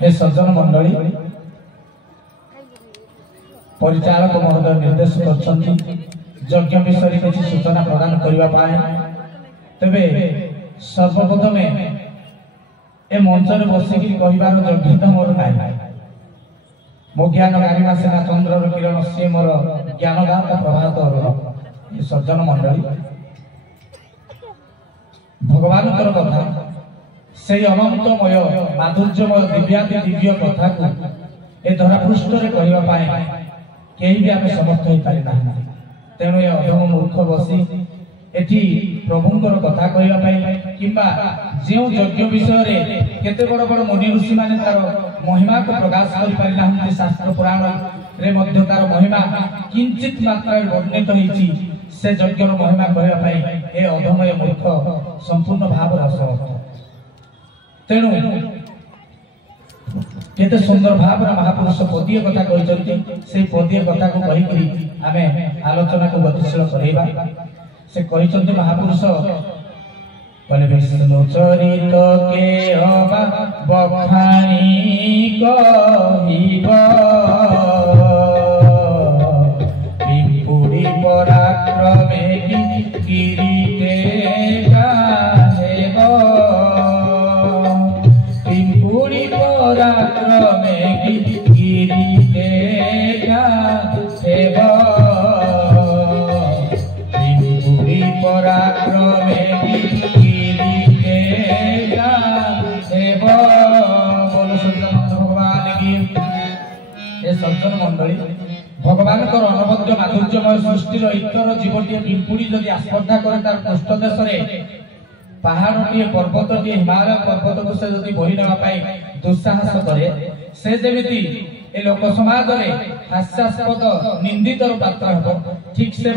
हे सज्जन मंडली परिचालक महोदय निर्देश यज्ञ विषय किसी सूचना प्रदान करने तेरे सर्वप्रथम ए मंच में बसिक कहबार योग्यता मोर ना मो ज्ञान गारिमा सेना चंद्र किरण सी मोर ज्ञानदाता प्रभात सज्जन मंडली भगवान कथा से अनंतमय माधुर्यमय दिव्यादि दिव्य कथा को ए धरापृष्ठ में कहवाई कहीं भी आम समर्थ हो पारि ना तेणु ये अधम मूर्ख बसी एटी प्रभुंकर कथा कहवाई किंबा जो यज्ञ विषय केते बड़ बड़ मुनि ऋषि माने तार महिमा को प्रकाश कर पारि ना शास्त्र पुराण रे मध्य तार महिमा किंचित मात्रा वर्णित होईची से यज्ञर महिमा कहवाई ए अधमय मूर्ख संपूर्ण भाव असमर्थ तेणु केते सुंदर भाव महापुरुष पदीय कथा कहते से पदीय कथा को कही आमे आलोचना को गतिशील करैबा से कहते महापुरुष कहले विष्णु चरित के हवा बखानी कहिबा पिपुड़ी पराक्रमे किरीटे गाहेबा पिपुड़ी पराक्रमे किरीटे गाहेबा पिपुड़ी पराक्रमे किरीटे गाहेबा बोलो सज्जन भगवान की ए सज्जन मंडली भगवान अनबद्ध माधुर्यमय सृष्टि इतर जीवटीए पिंपुड़ी जदि आस्पर्धा करे तार पृष्ठ देश पहाड़ीए पर्वतटीए हिमालय पर्वत को से जदि बही ना दुस्साहस करे से जमी ए लोक समाज हास्यास्पद निंदित पात्र हम ठीक से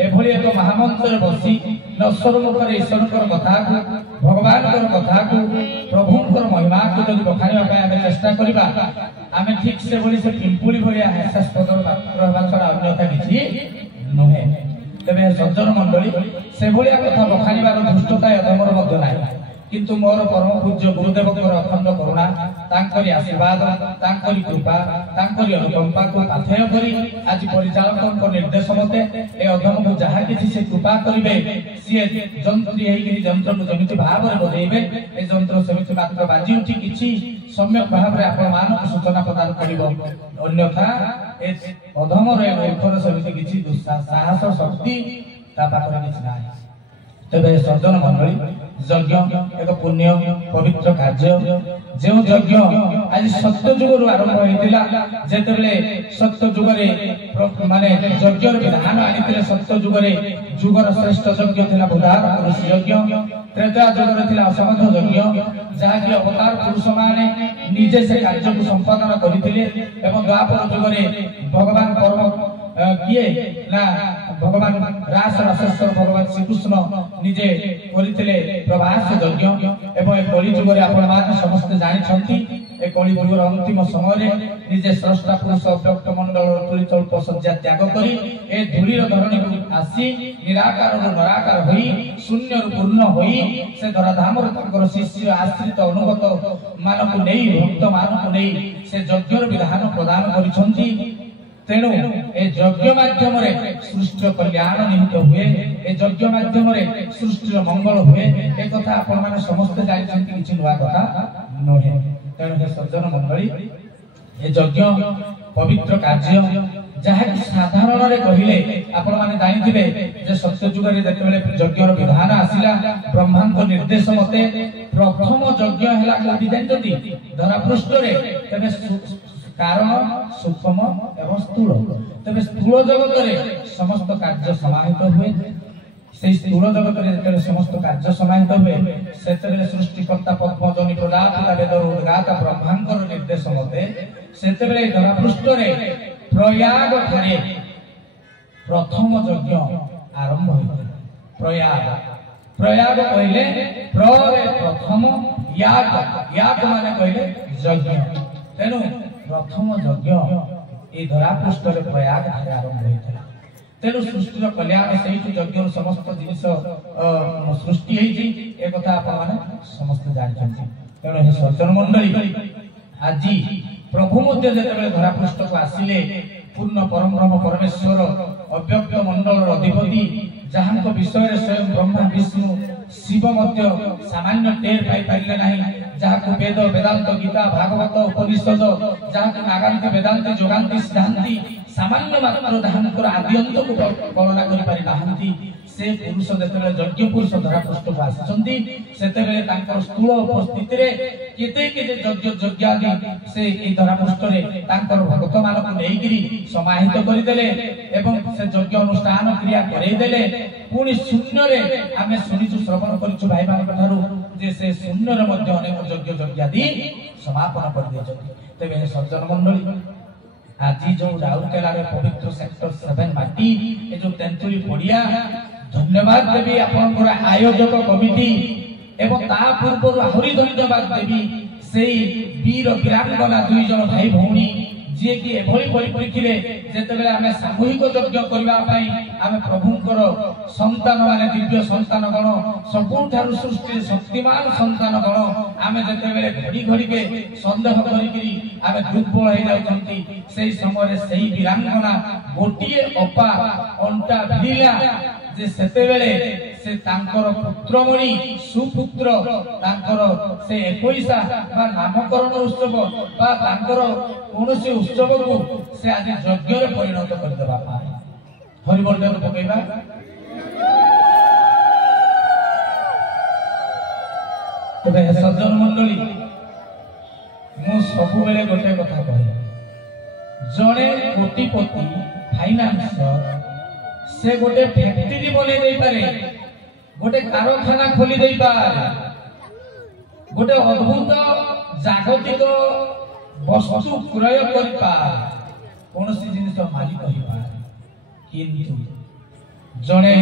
एभली एक महामंत्र बसी नश्वर मुखर ईश्वर कथा को भगवान कथा को प्रभुंर महिमा को जब बखाणी चेष्टा करवा आमे ठीक से बोली से पिंपुड़ी भलिया हास्यास्पद पात्र होगा छड़ा अन्यथा किसी नुहे तेरे सज्जन मंडली से भलिया कथा बखाणीबार धृष्टता अधमर मध्य ना किंतु मोर परम पूज्य गुरुदेव अखंड करुणा तांकरी आशीर्वाद तांकरी कृपा तांकरी अनुकंपा को पाथेय करी आज परिचालक निर्देश मते ए अधम को जहा किछि से कृपा करिवे सिए जंत्री हेई कि जंत्र को जमिति भाव रे बजेइबे ए जंत्र समिति मात्र बाजी उठी किछि सम्यक भाव रे आपण मानक सूचना प्रदान करिवो अन्यथा ए अधम रे मूर्खर समिति किछि दुस्साहस शक्ति ता पाखरे किछि नाही तबे सज्जन मंडली यज्ञ एक पुण्य पवित्र कार्य जो यज्ञ आज सत्य जुग आरंभ होता जेतले सत्य जुगरे माने यज्ञ विधान आनी सत्य जुगरे जुगर श्रेष्ठ यज्ञ थिला बुधार पुरुष यज्ञ त्रेता जुगरे थिला असमर्थ यज्ञ जहाँकि अवतार पुरुष माने निजे से कार्य को संपादन करथिले एवं द्वापर जुगरे भगवान परम किए ना भगवान रास रासेश्वर भगवान श्रीकृष्ण निजे करथिले प्रभास यज्ञ एवं कली जुगरे आपण मान समस्त जानि छंती ए कली जुगर अंतिम समय निजे स्रष्टा पुरुष अव्यक्त मंडल तुलित अल्प सज्जा त्याग करी ए धूलीर धरणी को आसी निराकार रो निराकार होई शून्य रो पूर्ण होई से धराधाम रो तंकर शिष्य आश्रित अनुगत मान को नेई भक्त मान को नेई से यज्ञर विधान प्रदान करिसंती तेणु ए यज्ञ माध्यम सृष्टि कल्याण निहित हुए ए यज्ञ माध्यम सृष्टि मंगल हुए ए कथा आपण माने समस्त जानिछन्ति किछि नुवा कथा नहे तेणु हे सज्जन मंडली ए यज्ञ पवित्र कार्य जहा कि साधारण रे कहिले आपण माने जानिथिबे जे सत्य जुग रे जेतेबेले यज्ञर विधान आसिला ब्रह्मांड निर्देश मते प्रथम यज्ञ हला कोठी जानिछन्ति धरा पृष्ठ रे तबे कारण सूक्ष्म एवं स्थूल तबे स्थूल जगत रे समस्त कार्य समाहित हुए से स्थूल जगत रे जेतेबेले समस्त कार्य समाहित हुए सेतेबेले सृष्टिकर्ता पद्मजनी प्रदाता वेदर उद्गाता ब्रह्मांडर निर्देश मते सेतेबेले धरा पृष्ठ रे प्रयाग ठारे प्रथम यज्ञ आरंभ होइते प्रयाग प्रयाग कहले प्रथम याग याग माने कहले यज्ञ तेनु प्रथम यज्ञ ए धरा पृष्ठ रे प्रयाग ठारे आरंभ होइते तेनु सृष्टिर कल्याण सहित यज्ञ समस्त जिनिस सृष्टि हेछि ए कथा आपण माने समस्त जानिछन्ति तेनु हे सज्जन मंडली আজি प्रभु मध्य जेतेबेले धरापृष्ठ को आसिले पूर्ण परम ब्रह्म परमेश्वर अव्यक्त मंडल अधिपति जहां को विषय स्वयं ब्रह्मा विष्णु शिव मध्य सामान्य टेर पाई पाइले नहीं जहां को वेद वेदांत गीता भागवत उपनिषद जहां को नागांति वेदांति जोगांति सिद्धांति सामान्य मात्र धानकर आदि अंत को कल्पना करि पारि नाहंती से पुरुष जेतेबेले यज्ञ पुरुष धरापृष्ठ को आसिचंती सेतेबेले तांकर स्थूल उपस्थिति रे केते केते यज्ञ यज्ञादि से ए धरापृष्ठ रे तांकर भक्त मानक नेइगिरी समाहित करि देले एवं से यज्ञ अनुष्ठान क्रिया करै देले पुनी शून्य रे आमे सुनिछु श्रवण करिछु भाई मानक थारु जे से शून्य रे मध्ये अनेक यज्ञ यज्ञादि समापन कर देछथि तबे सज्जन मंडली आज जो राउरकेला रे पवित्र सेक्टर 7 माटी ए जो तेंतुली पड़िया धन्यवाद देवी आपनकर आयोजक कमिटी एवं ता पूर्व आहुरी धन्यवाद देवी सेई वीर वीरांगना दुई जन भाई भौणी जे कि एभली परिप्रेक्षी रे जेतेबेले आमे सामूहिक यज्ञ करबा पई आमे प्रभुंकर संतान माने दिव्य संतान गण सबुठारु सृष्टि शक्तिमान संतान गण आमे जेतेबेले घड़ी घड़ी के संदेह करिकरी आमे दुर्बल हो जाउछंती सेई समय रे सेई वीरांगना गोटिए अपा अंटा भिला जे सेतेबेले से तांकर पुत्रमणि सुपुत्र तांकर से 21 बा नामकरण उत्सव बा तांकर कोनोसी उत्सव को से आज यज्ञ रे परिणत कर देबा पाए हरि बोल दे पकेबा तबे सज्जन मंडली मु सब बेले गोटे कथा कहे जणे कोटिपति फाइनान्सर से गोटे फैक्ट्री बने दे पारे गोटे कारखाना खोली दे पारे गोटे अद्भुत जागतिक वस्तु क्रय करि पारे कोनोसी जिनिस मालिक होई पारे किंतु जणे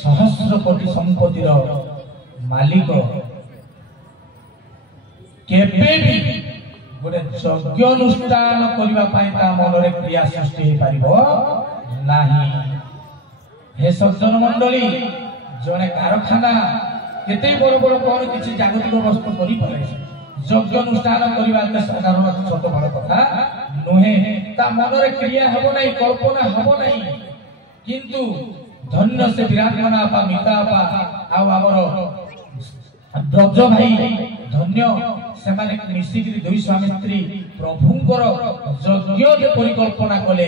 सहस्र कोटी संपत्तिर मालिक केबे भी गोटे यज्ञ अनुष्ठान करबा पई ता मनरे क्रिया सृष्टि हे पारिबो नाही हे सज्जन मंडली जने कारखाना केते बड़ बड़ कोन किछि जागतिक वस्तु करि पारे यज्ञ अनुष्ठान करबा त साधारण छोट बड़ कथा नहे ता मनरे क्रिया हबो नै कल्पना हबो नै किंतु धन्य से विरांगना पा मिता पा आ हमर ब्रज भाई धन्य से माने मिसिकरी दुई स्वामी स्त्री प्रभुंकर यज्ञ जे परिकल्पना कले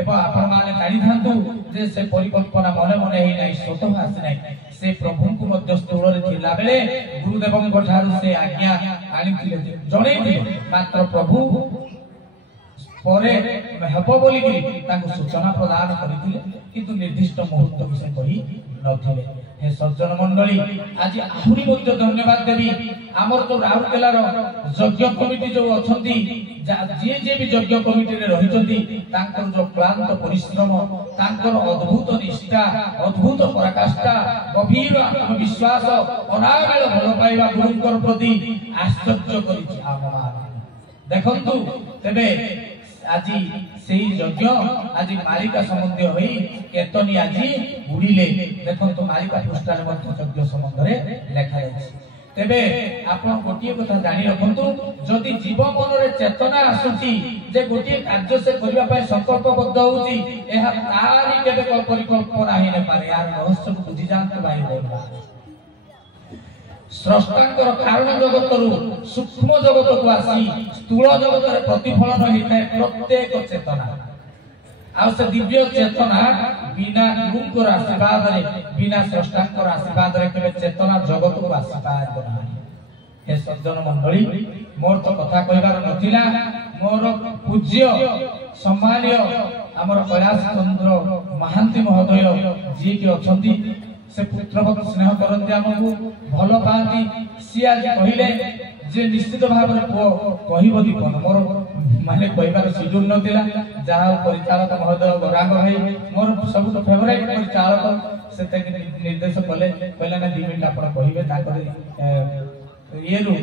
एवं आपण माने जानि थांतु जे से परिकल्पना मने मने ही नै स्वतः आसी नै से प्रभु को मध्य स्थूल रे थिला बेले गुरुदेवन को ठारु से आज्ञा आनिथिले जणे दिले मात्र प्रभु परे हेबो बोली कि ताको सूचना प्रदान करिथिले किंतु निर्दिष्ट मुहूर्त विषय कहि नथिले हे सज्जन मंडली आज आहुरी मध्य धन्यवाद देवी आमर तो राउरकेला रो यज्ञ कमिटी जो अछंती जे जे भी यज्ञ कमिटी रे रहिचंती तांकर जो क्लांत परिश्रम तांकर अद्भुत निष्ठा अद्भुत पराकाष्ठा गभीर आत्मविश्वास अनावेल भल पाइबा गुरुंकर प्रति आश्चर्य करिछि आमान देखंतु तबे आज सेई यज्ञ आज मालिका संबंधी होई केतनी आज उड़िले देखंतु मालिका पृष्ठार मध्य यज्ञ संबंध रे लेखा अछि तेबे आपण गोटिए कथा जानि रखंतु जदि जीव मन रे चेतना आसुची जे गोटिए कार्य से करिया पय संकल्पबद्ध होउची एहा तारी केबे परिकल्पना हे ने पारे यार रहस्य को बुझी जानत भाई बोलबा स्रष्टांकर कारण जगतरु सूक्ष्म जगत को आसी स्थूल जगत रे प्रतिफलन होइଥାଏ प्रत्येक चेतना आ से दिव्य चेतना बिना गुरुंकर आशीर्वाद रे बिना स्रष्टांकर आशीर्वाद रे केबे चेतना जगत को आसी पार नाही हे सज्जन मंडली मोर तो कथा कहबार नथिला मोर पूज्य सम्माननीय हमर कैलाश चंद्र महांती महोदय जी के अछंती से पुत्रवत स्नेह करते हमको भल पाती सी आज कहले जे निश्चित भाव में पो कहबो दीपन मोर माने कहबार सुजोग नथिला जहा परिचालक महोदय गौरांग भाई मोर सब तो फेवरेट परिचालक से तक निर्देश कले कहला ना 2 मिनिट आपण कहिबे ताकर ये रो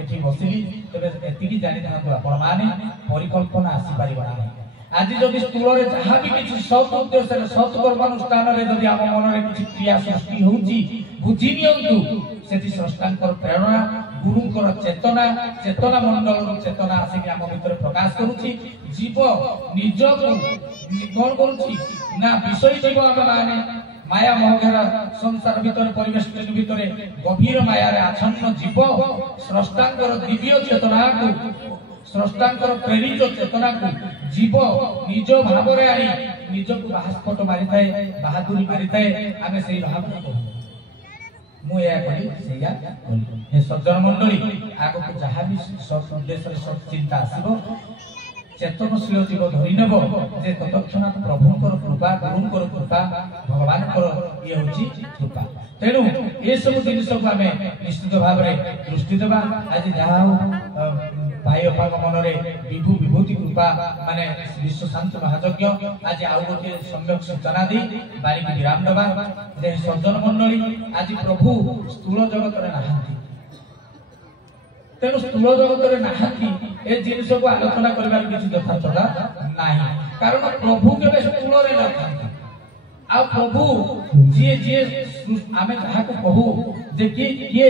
एठी बसिली तबे एतिकी जानि थांतो आपण माने परिकल्पना आसी पारिबा नाही आज जदि स्थूल रे जहा भी किछि सत उद्देश्य रे सत कर्मानुष्ठान रे जदि हम मन रे किछि क्रिया सृष्टि होउची बुझि नियंतु सेति स्रष्टांकर प्रेरणा गुरुंकर चेतना चेतना मंडल चेतना आसिक आम भितर प्रकाश करुछि जीव निज कौन करुछि ना विषय जीव आम माने माया मोहघेरा संसार भितर परिवेश भितर गभीर माया रे आच्छन्न जीव स्रष्टांकर दिव्य चेतना को स्रष्टांकर प्रेरित चेतना को जीव निज भाव रे आई निज को बास्फोट मारि थाए बहादुरी मारि थाए आमे सेही भाव को मु या कहि सेया हे सज्जन मंडली आगो को जहा भी संदेश रे सब चिंता आसीबो चेतनशील जीव धरि नेब जे तत्क्षणात प्रभुंकर कृपा गुरुंकर कृपा भगवानकर ये होची कृपा तेणु ए सब जिनिस को आमे निश्चित भाव रे दृष्टि देबा आज जहा भाई अपाक मनरे विभू विभूति कृपा माने विश्व शांति महायज्ञ आज आउ गोटे सम्यक सूचना दी बारिक विराम देबा जे सज्जन मंडली आज प्रभु स्थूल जगत रे नाहंती तेणु स्थूल जगत रे नाहंती ए जिनिस को आलोचना करबार किछि यथार्थता नाही कारण प्रभु केबे स्थूल रे नाहंती आ प्रभु जे जे आमे जहा को कहू जे कि ये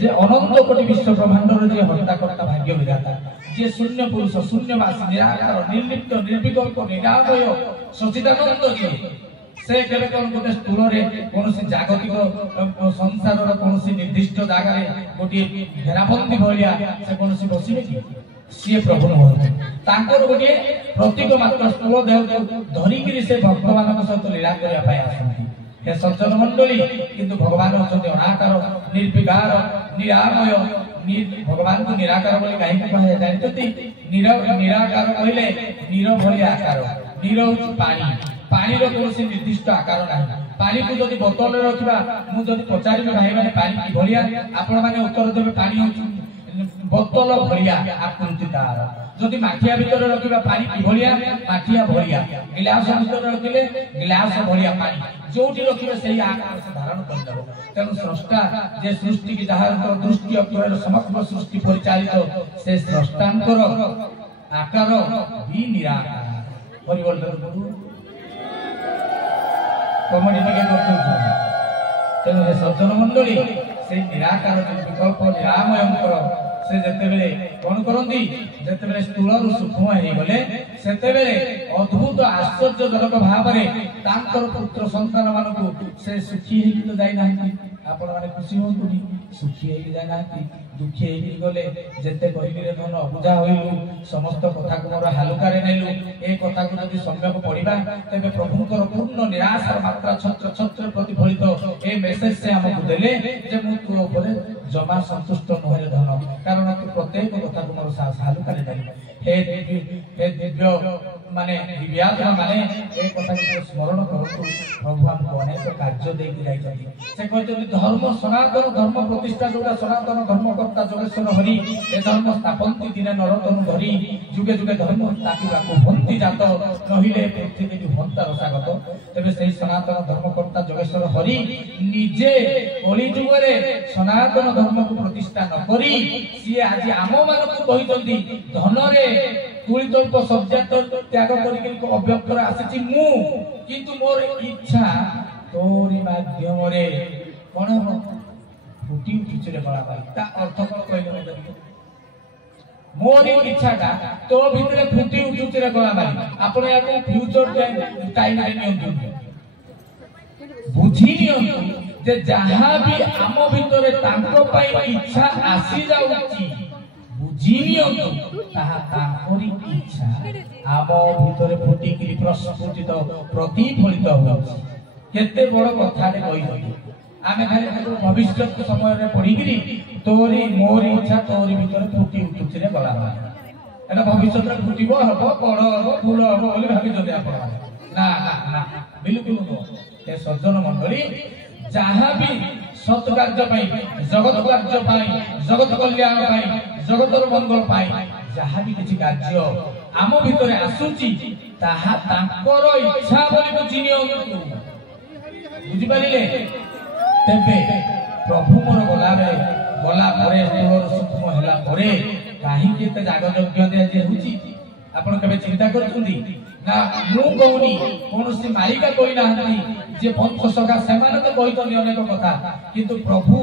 जे अनंत कोटि विश्व ब्रह्मांड रे जे हत्ता करता भाग्य विधाता जे शून्य पुरुष शून्यवासी निराकार निर्लिप्त निर्विकल्प निरामय सच्चिदानंद जे से केबे कोन गोटे स्थूल रे कोनसी जागतिक संसार रो कोनसी निर्दिष्ट जागा रे गोटे घेराबंदी भलिया से कोनसी बसिबे कि सी प्रभु नहते तांकर गोटे प्रतीक मात्र स्थूल देह धरी कि से भक्त मानक सहित लीला करिया पाए आसंती हे सज्जन मंडली किंतु भगवान होचंती अनाकार निर्विकार निरामय भगवान को निराकार बोली काहे कहे जानते निराकार कहले नीर भली आकार नीर होची पानी पानी रो कोनसी निर्दिष्ट आकार नाही पानी को जदि बोतल रे रखिबा मु जदि पचारिबे भाई माने पानी की भलिया आपण माने उत्तर देबे पानी होची बोतल भलिया आकृति तार जदि माठिया भीतर रखिबा पानी की भलिया माठिया भलिया गिलास भीतर रखिले गिलास भलिया पानी जोटी रखिबे सही आकार से धारण कर देबो तेनु स्रष्टा जे सृष्टि की जहार दृष्टि अक्षर समग्र सृष्टि परिचालित से स्रष्टांकर आकार भी निराकार परिवर्तन करू कमेडी में करतो तेनु हे सज्जन मंडली से निराकार विकल्प निरामयंकर से जते बेले कोन करंदी जते बेले स्थूल रु सूक्ष्म हे गले सेते बेले अद्भुत आश्चर्यजनक भाव रे तांकर पुत्र संतान मानकु से सुखी हे कि जाई नाही आपण माने खुशी होतुनी सुखी हे जाई नाही दुखी हे गले जते कहिबे रे मन अबुझा होइलु समस्त कथा को मोर हालुका रे नेलु ए कथा को जदि सम्यक पढिबा तबे प्रभुंकर पूर्ण निराशार मात्रा छत्र छत्र प्रतिफलित ए मेसेज से हमकु देले जे मु तू ऊपर जमा संतुष्ट नहरे धन कारण तू प्रत्येक कथा को मोर हालुका रे देली हे दिव्य माने दिव्यात्मा माने ए कथा को स्मरण करतु प्रभु हमको अनेक कार्य दे के जाई से कहते धर्म सनातन धर्म प्रतिष्ठा जोटा सनातन धर्म कर्ता जोगेश्वर हरि ए धर्म स्थापनति दिने नरतनु धरि जुगे जुगे धर्म स्थापिबा को भक्ति जात नहिले पृथ्वी देवी भक्ता रसागत तबे सेही सनातन धर्म कर्ता जोगेश्वर हरि निजे ओली जुगरे सनातन धर्म को प्रतिष्ठा न करी सी आज आम मानक कहितंती धनरे तुलितल्प सब्जेक्ट त्याग करिके अव्यक्त आसीछि मु किंतु मोर इच्छा तोरी माध्यम रे कोन फुटी उठिचले बड़ा भाई ता अर्थ कोन कहले मते मोर इच्छाटा तो भितरे फुटी उठिचले बड़ा भाई आपण याको फ्यूचर टाइम रे नियंत्रण बुझी नियंत्रण जे जहां भी आम भितरे तांको पई इच्छा आसी जाउची बुझी नियंत्रण ताहा तांकोरी इच्छा आम भितरे फुटी कि प्रस्फुटित प्रतिफलित होउची केते बड़ कथाटे कहि आमे खाली भविष्य समय रे पढ़ी गिरी तोरी मोरी इच्छा तोरी भितर फुटी उठुछि रे गला एटा भविष्य रे फुटिबो हबो बड़ हबो फूल हबो बोली भाबी जदि आपण ना ना ना बिल्कुल नो ए सज्जन मंडली जहां भी सत कार्य पाई जगत कार्य पाई जगत कल्याण पाई जगतर मंगल पाई जहां भी किछि कार्य आम भितरे आसुची ताहा तांकर इच्छा बोली बुझी नियंतु बुझी पारिले तेबे प्रभु मोर गला परे स्थूल सूक्ष्म होला परे काहे केते जाग यज्ञ दे जे होची आपण केबे चिंता करछुंदी ना मु कहूनी कोनोसी मालिका कोई नाहंती जे पंच सखा सेमाने तो कहितनि अनेक कथा किंतु प्रभु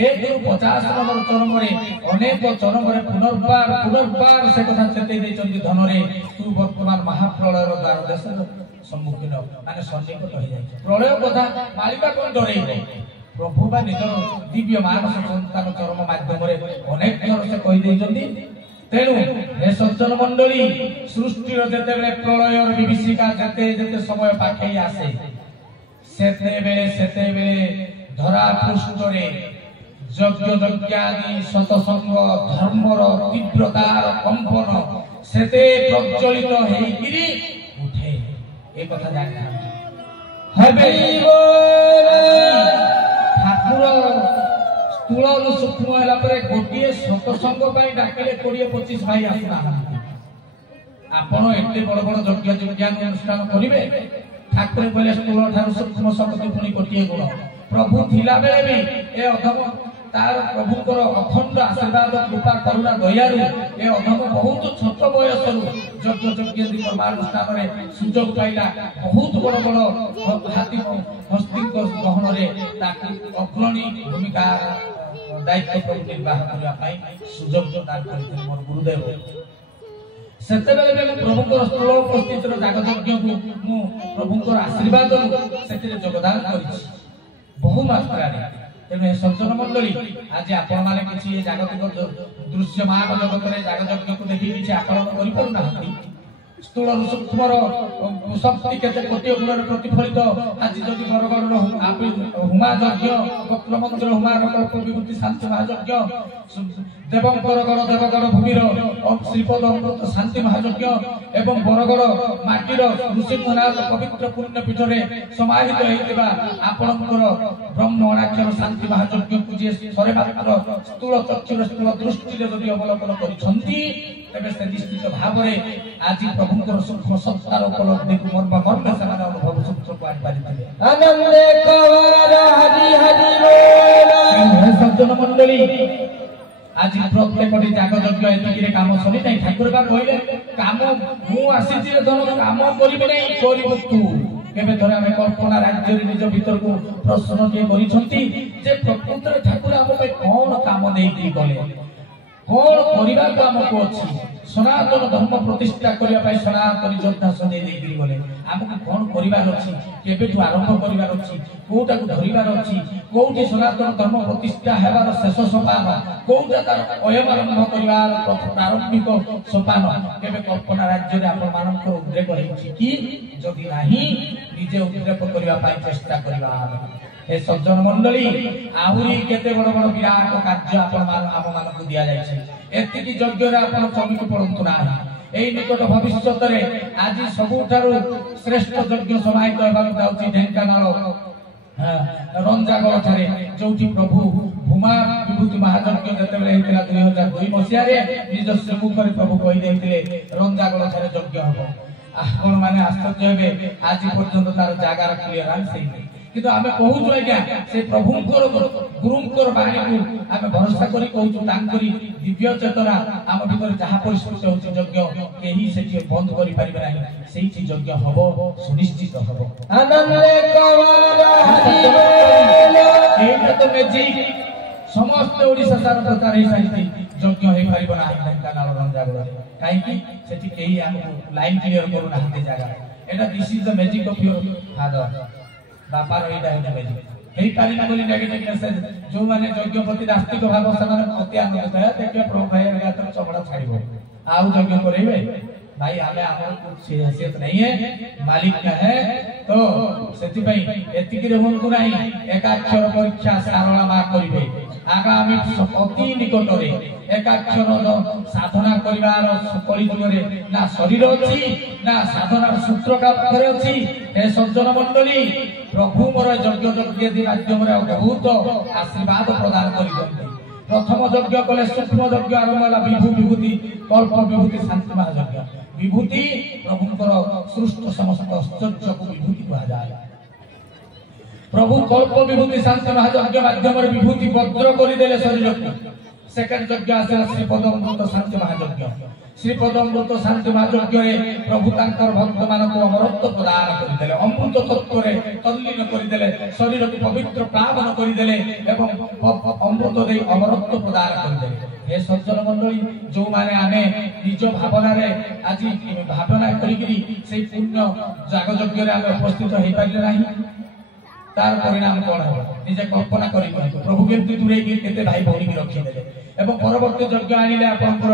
1 ରୁ 50 नंबर चरम रे अनेक चरम रे पुनर्बार से कथा चेते दैछन्ति धनरे तू वर्तमान महाप्रलय रो द्वार देश सम्मुखीन माने सन्निकट हो जाय प्रलय कथा मालिका कोन डरै प्रभु बा निजर दिव्य मानस संतान चरम माध्यम रे अनेक थर से कहि दैछन्ति तेणु हे सज्जन मंडली सृष्टि जेते बेले प्रलय विभीषिका जेते समय पाखे आसे सेते बेले धरा पृष्ठ रे यज्ञ यज्ञादि सतसंग धर्मर तीव्रतार कंपन सेते प्रज्वलित हेगिरी उठे ए कथा जानि हबे ठाकुर स्थूल सूक्ष्म होला परे गोटिए सतसंग पई डाकिले 20-25 भाई आसना आपण एते बड़ बड़ यज्ञ यज्ञान अनुष्ठान करिवे ठाकुर कहले स्थूल ठाकुर सूक्ष्म शक्ति पुनी गोटिए गुण प्रभु थिला बेले भी ए अधम तार प्रभुकर अखंड आशीर्वाद कृपा करुणा दयारु ए अधम बहुत छोट बयस यज्ञ यज्ञ कर्मानुष्ठान रे सुजोग पाइला बहुत बड़ बड़ हाथी हस्ती गहन रे ताकि अग्रणी भूमिका दायित्व प्रभु निर्वाह करबा पाई सुजोग दान करथिन मोर गुरुदेव सेते बेले प्रभुकर स्थूल उपस्थितिर जागयज्ञ को मु प्रभुकर आशीर्वाद सेतिरे योगदान करिछि बहु मात्रा रे तेणु सज्जन मंडली आज आपण माने किछि जागतिक दृश्यमान जगत रे जागयज्ञ को देखि किछि आकलन करि पारु नाहंती स्थूल सूक्ष्मर शक्ति केते कोटि गुणर प्रतिफलित आज जदि बरगड़ हुमा यज्ञ वक्र मंत्र हुमार कल्प विभूति शांति महायज्ञ देवगड़ भूमिर श्रीपद अमृत शांति महायज्ञ एवं बरगड़ माटीर ऋषिनाथ पवित्र पुण्य पीठ रे समाहित होइतिबा आपणकर ब्रह्म अनाक्षर शांति महायज्ञ को जे थरे मात्र स्थूल चक्षुर स्थूल दृष्टि रे जदि अवलोकन करिसंती तबे से निश्चित भाव रे आज प्रभुकर सूक्ष्म संस्कार उपलब्धि को मर्म से माने अनुभव सूक्ष्म को आनि पारिथिले आनंदे कवर हरि हरि बोल सज्जन मंडली आज प्रत्येक जागयज्ञ एतिकी रे काम सरी नै ठाकुर बा कहले काम मु आसीछि रे धन काम करिबे नै करिबो तू केबे धरे हमें कल्पना राज्य रे निज भीतर को प्रश्न के करिसंती जे प्रकृत ठाकुर हम पे कोन काम देई गले कोन करिबा काम को अछि सनातन धर्म प्रतिष्ठा करिया पाई सनातन योद्धा सदे देई गले हमकु कोन करिबार अछि केबेठु आरंभ करिबार अछि कोटा को धरिबार अछि कोठी सनातन धर्म प्रतिष्ठा हेबार शेष सोपान कोटा तार अयम आरंभ करिबार प्रारंभिक सोपान केबे कल्पना राज्य रे आपण मानक उद्रेक होइछि कि जदि नाही निजे उद्रेक करिया पाई चेष्टा करिबा ए सज्जन मंडली आहुरी केते बड़ बड़ विराट कार्य आपण आम मानक दिया जाय छै एतिकी यज्ञ रे आपण चमिक पड़ंतु ना एई निकट भविष्यत रे आज सबुठारु श्रेष्ठ यज्ञ समाहित हेबार जाउछि ढेंकानाल रंजागल ठारे जोठी प्रभु भूमा विभूति महायज्ञ जते बेले हेतिला 2002 मसिया रे निज सम्मुख रे प्रभु कहि दैतिले रंजागल ठारे यज्ञ हबो आपण माने आश्चर्य हेबे आज पर्यंत तार जागार क्लियरांस हेइ किंतु आमे कहूछु आज्ञा से प्रभुंकर गुरुंकर बाणी को आमे भरोसा करी कहूछु तांकरी दिव्य चेतना आम भीतर जहा परिस्थिति होछि यज्ञ केही सेठी बंद करि परिबे नाही सेठी यज्ञ हबो सुनिश्चित हबो आनंदे कवर हरि बोल एटा तो मैजिक समस्त ओडिसा सार प्रचार हे साहित्य यज्ञ हे परिबो नाही ढेंकानाल रंजागल काई कि सेठी केही आम लाइन क्लियर करू नाही जागा एटा this is the magic of your father बापा रहिदा हे मैजिक एही पालिना बोली नेगेटिव मेसेज जो माने यज्ञ प्रति नास्तिक भाव समान अति आनंद है देखिए प्रभु भाई आगे तो चमड़ा छाड़िबो आउ यज्ञ करेबे भाई हमें हमर कुछ हैसियत नहीं है मालिक का है तो सेति भाई एतिकी रे होंतु नाही एकाक्षर परीक्षा सारला मा करिवे आगामी अति निकट रे एकाक्षर साधना करिवार परिजुग रे ना शरीर अछि ना साधनार सूत्र का पाखरे अछि हे सज्जन मंडली प्रभु मोर यज्ञ यज्ञ माध्यम रे बहुत आशीर्वाद प्रदान करिबंती प्रथम यज्ञ कले सूक्ष्म यज्ञ आरंभ होला विभूति कल्प विभूति शांति महायज्ञ विभूति प्रभुंकर सृष्ट समस्त आश्चर्य को विभूति कहा जाय प्रभु कल्प विभूति शांति महायज्ञ माध्यम रे विभूति वज्र करि देले शरीर को सेकंड यज्ञ आसिला श्रीपद अमृत शांति महायज्ञ श्रीपद अमृत शांति महायज्ञ प्रभु तांकर भक्त मानक अमरत्व प्रदान करदेले अमृत तत्व रे तल्लीन करदेले शरीर को पवित्र प्लावन करदेले एवं अमृत दे अमरत्व प्रदान करदेले हे सज्जन मंडली जो माने आमे निज भावना रे आज भावना करिकरी से पुण्य जाग यज्ञ रे आमे उपस्थित हेइ पाइले नाही तार परिणाम कोन हो निजे कल्पना करि प्रभु केमति दूरे केते भाई भौणी भी रखि देले एवं परवर्ती यज्ञ आनिले आपनकर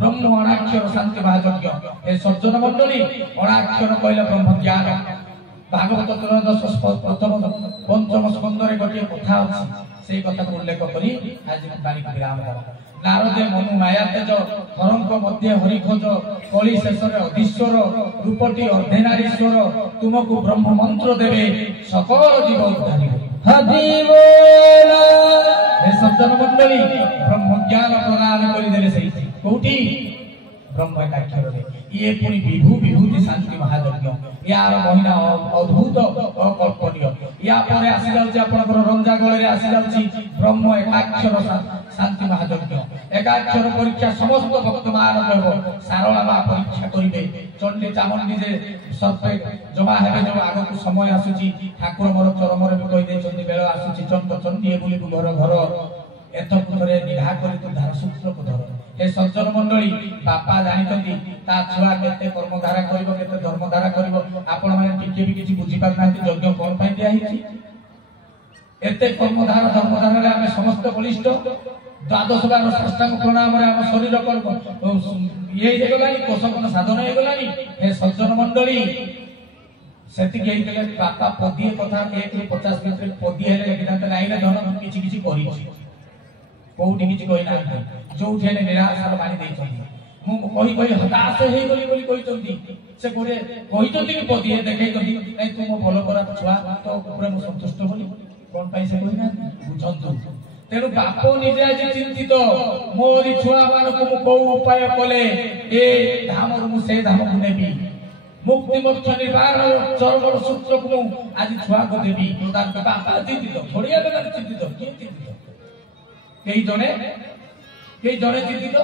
ब्रह्म अनाक्षर शांति महायज्ञ ए सज्जन मंडली अनाक्षर कहले ब्रह्म ज्ञान भागवत त्रयोदश प्रथम पंचम स्कंद रे गोटे कथा अछि से कथा को उल्लेख करी आज बाणी विराम दबा नारदे मनु माया तेज हरंक मध्य हरि खोज कली शेषरे अधीश्वर रूपटी अर्धेनारीश्वर तुमको ब्रह्म मंत्र देवे सकल जीव उद्धारी हदिवोला हे सज्जन मंडली ब्रह्म ज्ञान प्रदान करि देले सही कोठी ब्रह्म एकाक्षर रे ये पुनी विभू विभूति शांति महायज्ञ यार महिना अद्भुत अकल्पनीय या परे आसी जाउची आपनकर रंजा गळे रे आसी जाउची ब्रह्म एकाक्षर शांति महायज्ञ एकाक्षर परीक्षा समस्त भक्त मान देव सारला परीक्षा करिवे चंडी चामुंडी जे सर्पे जमा हेबे जो आगो को समय आसुची ठाकुर मोर चरम रे कहि दे चंडी बेळ आसुची चंड चंडी बुली को घर घर एत पुतरे निघा करी तो धार सूत्र को धर हे सज्जन मंडली बापा जानितंती ता छुआ केते कर्मधारा करिवो केते धर्मधारा करिवो आपण माने टिके भी किछि बुझी पारनांती यज्ञ कोन पई दिया हिची एते कर्मधारा धर्मधारा रे हम समस्त बलिष्ठ द्वादश बार साष्टांग प्रणाम रे हम शरीर कर्म ये हेगलानी कोशकन साधन हेगलानी हे सज्जन मंडली सेति के हेले बापा पदिए कथा 150 मिनिट पदिए हेले एकदांत नाइले धन किछि किछि करिछि कोउठी किछि कहि ना जो उठेले निराशार बाणी दैछन्ती मु कहि कहि हताश हेइ गली बोली कहितंती से गोरे कहितंती कि पदिए देखै कहि नै तू मो भलो करा छुआ तो ऊपर मु संतुष्ट बोली कोन पई से कहि ना बुझंतु तेनु बापो निजे आज चिंतित मोरी छुआ मानको मु को उपाय कले ए धामर मु से धाम को नेबी मुक्ति मोक्ष निर्वाण चरम सूत्र को आज छुआ को देबी प्रदान के बापा चिंतित थोड़िया बेला चिंतित के चिंतित केही जने चिंतित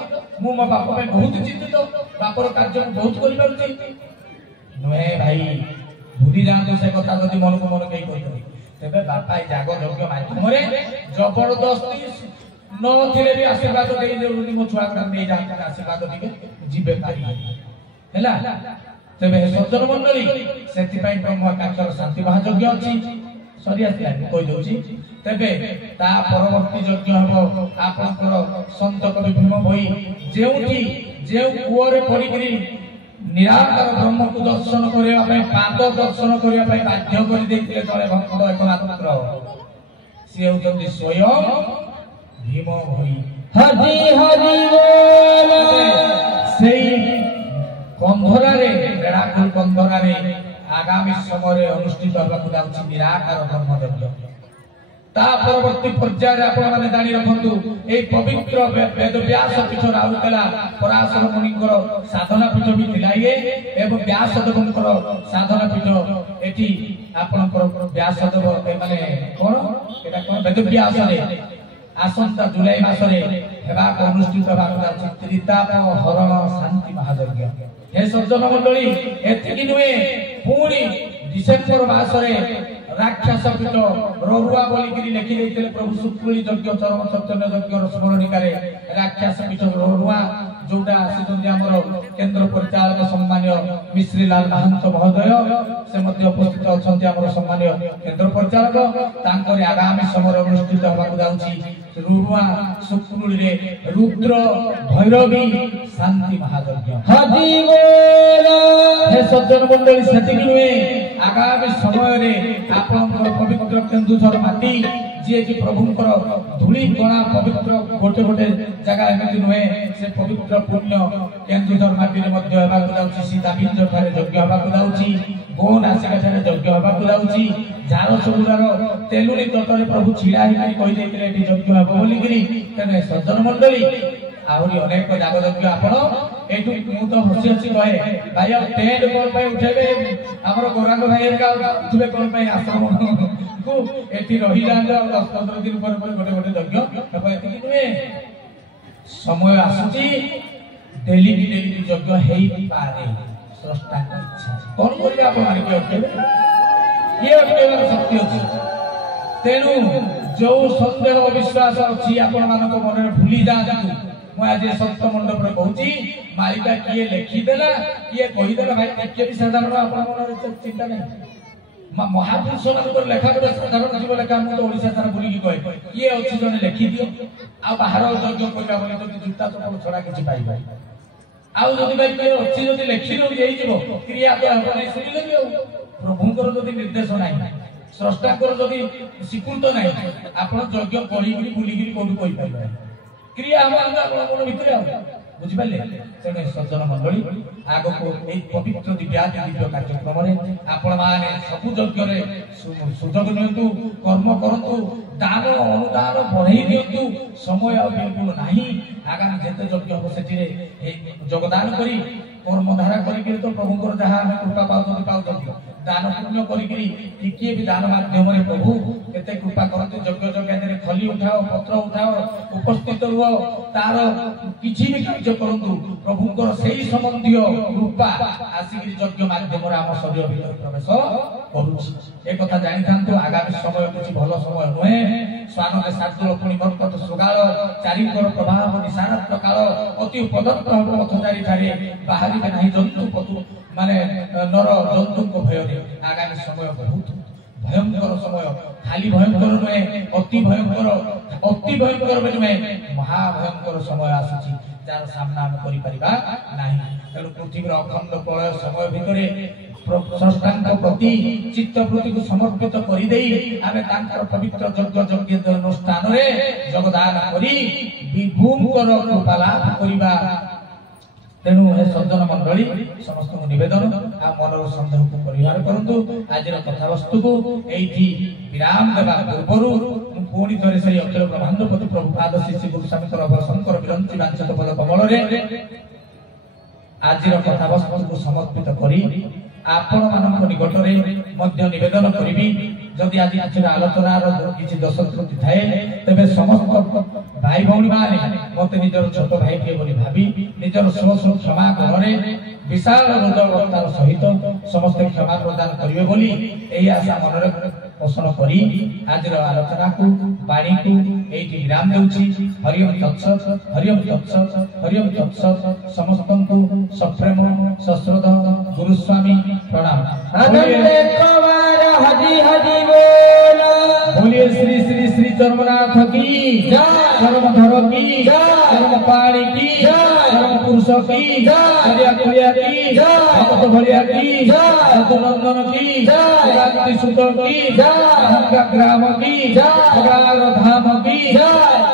मु मो बापा पे बहुत चिंतित बापर कार्य बहुत करि पाउछि नहे भाई भूली जातो से कथा जदि मन को मन केही कहि तेबे बापा ए जाग यज्ञ माध्यम रे जबरदस्ती न थिले भी आशीर्वाद देई देउनी मो छुआ कर नै जाता आशीर्वाद दिबे जीवे पारी हैला तेबे सज्जन मंडली सेति पई ब्रह्म एकाक्षर शांति महायज्ञ अछि सरी आसी कहि दउछि तेबे ता परवर्ती यज्ञ हबो आपनकर संत कवि भीम भई जेउठी जेउ कुओरे पडिकरी निराकार ब्रह्म को दर्शन करिया पई पाद दर्शन करिया पई बाध्य करि देखिले तळे भक्त एकमात्र से होचंदी स्वयं भीम भई हरि हरि बोल सेई कंधरा रे बेड़ाकुल कंधरा रे आगामी समय अनुष्ठित होगा जाउछि निराकार ब्रह्म यज्ञ ता परवर्ती पर्याय रे आपण माने जानि रखंतु ए पवित्र वेद व्यास पीठ राउरकेला पराशर मुनिकर साधना पीठ भी थिलाइए एवं व्यास देवंकर साधना पीठ एठी आपनकर व्यास देव ए माने कोन एटा कोन वेद व्यास रे आसंता जुलाई मास रे हेबा अनुष्ठित होगा जाउछि त्रिताप हरण शांति महायज्ञ हे सज्जन मंडली एतिकी नुए पूरी डिसेंबर मास रे राक्षस पीठ रोरुआ बोलिकरी लिखि दैथिले प्रभु सुक्रुली यज्ञ चरम सत्यन यज्ञ स्मरणिका रे राक्षस पीठ रोरुआ जोटा आसितंती हमर केंद्र परिचालक सम्माननीय मिश्री लाल महंत महोदय से मध्य उपस्थित अछंती हमर सम्माननीय केंद्र परिचालक तांकर आगामी समय अनुष्ठित होबाक जाउछि रोरुआ सुक्रुली रे रुद्र भैरवी शांति महायज्ञ हरि बोल हे सज्जन मंडली सेतिकी नुए आगामी समय रे आपनकर पवित्र केन्दुझर माटी जे कि प्रभुंकर धूली कणा पवित्र गोटे गोटे जगह एमति नुहे से पवित्र पुण्य केन्दुझर माटी रे मध्य हेबाक जाउछि सीता बिंज थारे यज्ञ हेबाक जाउछि गोन आसिका थारे यज्ञ हेबाक जाउछि झारो समुदार तेलुनी तटरे प्रभु छिड़ा हिलाई कहि देथिले एठी यज्ञ हेबो बोली गिरी तने सज्जन मंडली आहुरी अनेक जाग यज्ञ आपण एठु मु तो हसी हसी कहे भाई अब टेंट कोन पय उठेबे हमर गोरांग भाई का उठबे कोन पय आश्रम को एठी रही जान 10-15 दिन पर गोटे गोटे यज्ञ तब एठी नुहे समय आसुची डेली डेली यज्ञ हेई पारे स्रष्टा इच्छा कौन करबे आपण माने के अटकेबे ये अटकेबार शक्ति अछि तेनु जो सन्देह अविश्वास अछि आपण मानको मन भूली जांतु मु आज सत्य मंडप रे कहूची मालिका किए लिखि देला किए कहि देला भाई के भी साधारण आपण मन चिंता नहीं महापुरुष मान लेखा गोटे साधारण जीव लेखा मुझे ओडिशा सारा बुलिकी कहे किए अच्छी जन लिखि दियो आ बाहर यज्ञ करबा बोली तो जूता चप्पल छड़ा किछि पाइबा आउ जदि भाई किए अच्छी जदि लिखि दो देई जीवो क्रिया तो हम नहीं सुनि लेबे प्रभुंकर जदि निर्देश नाही स्रष्टाकर जदि स्वीकृत नाही आपण यज्ञ करी बुलिकी कोडु कहि पाइबा क्रिया हम मन भितर बुझी पाले तेने सज्जन मंडली आगो को ए पवित्र दिव्य कार्यक्रम रे आपण माने सब यज्ञ रे सुजोग नियंतु कर्म करंतु दान अनुदान बढ़ाई दियंतु समय बिल्कुल नाही आगामी जेते यज्ञ हो सेठी रे योगदान करी कर्म धारा करी तो प्रभुंकर जहा हम कृपा पाउ दान पुण्य करी टिके भी दान माध्यम रे प्रभु केते कृपा करते यज्ञ यज्ञ रे खली उठाओ पत्र उठाओ उपस्थित हुओ तार किछि भी कार्य करंतु प्रभुंकर सेही संबंधी कृपा आसिक यज्ञ माध्यम रे हम शरीर भीतर प्रवेश करूछि ए कथा जानि थांतु आगामी समय किछि भलो समय होए स्वानले शास्त्र पुनि बरकत सुगाळ चारिकर प्रभाव निसारत काल अति पदत्त पथचारी ठारे बाहरी नाही जंतु पतु माने नर जंतु को भय रे आगामी समय बहुत भयंकर समय खाली भयंकर नहे अति भयंकर नहे महाभयंकर समय आसुची जार सामना हम करि परिबा नाही तेणु पृथ्वीर अखंड प्रलय समय भितरे स्रष्टांक प्रति चित्त प्रति को समर्पित करि देई आमे तांकर पवित्र यज्ञ अनुष्ठान रे योगदान करी विभूंकर कृपा लाभ करिबा तेणु हे सज्जन मंडली समस्त निवेदन आ मनर संदेह को परिहार करंतु आजिर कथावस्तु को एठी विराम देबा पूर्वरु पुणी थरे से अखिल ब्रह्मांड पति प्रभु पाद श्री गुरु शंकर शंकर विरंती वांछित पद कमल रे आजिर कथावस्तु को समर्पित करी आपण मानक निकट रे मध्य निवेदन करिबी जदि आज किछि आलोचना रो किछि दोष त्रुटि थाए तबे समस्त भाई भौणी माने मते निजर छोट भाई के बोली भाबी निजर स्व क्षमा करे विशाल हृदयतार सहित समस्त क्षमा प्रदान करिवे बोली एही आशा मनरे पोषण करी आजिर आलोचना को बाणी को एठी विराम देउछि हरिओम तत्सत हरिओम तत्सत हरिओम तत्सत समस्त को सप्रेम सश्रद्धा गुरु स्वामी प्रणाम आनंदे कुमार हरि हरि बोल बोलिए श्री श्री श्री धर्मनाथ की जय धर्मधर की जय धर्मपाणी की जय धर्म पुरुष की जय कलिया की जय भक्त भलिया की जय नंदन की जय रात्रि सुत की जय ग्राम की जय धाम की जय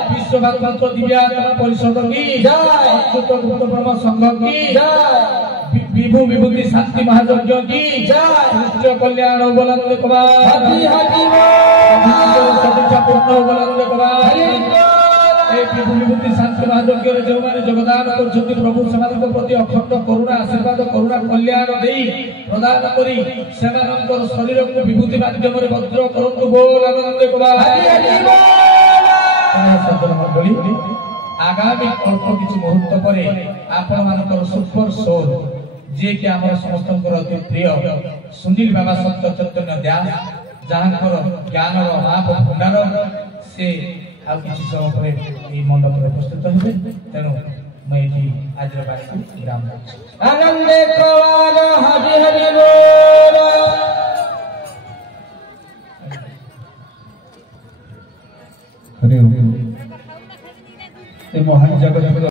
विश्व भक्त दिव्यात्मा परिषद की जय अच्युत गुप्त ब्रह्म संघ की जय विभु विभूति शांति महायज्ञ की जय कृष्ण कल्याण बोलंद कुमार हरि हरि बोल सदिच्छा पूर्ण बोलंद कुमार ए विभु विभूति शांति महायज्ञ रे जो माने योगदान करछथि प्रभु सेମାନଙ୍କ प्रति अखंड करुणा आशीर्वाद करुणा कल्याण देई प्रदान करी सेମାନଙ୍କର शरीरକୁ विभूति माध्यम रे वज्र करंतु बोल आनंद कुमार हरि हरि बोल सज्जन मंडली आगामी अल्प किछि मुहूर्त परे आपण मानकर सुपर सोल जे कि हमर समस्तंकर अति प्रिय सुनील बाबा सत्य चैतन्य दास जहांकर ज्ञान रो महाप भंडार से आ किछि समय परे ई मंडप रे उपस्थित हेबे तेनु मैं एठी आजर बारी को विराम देछि आनंदे कुमार हरि हरि बोल हरि हरि ए महान जगत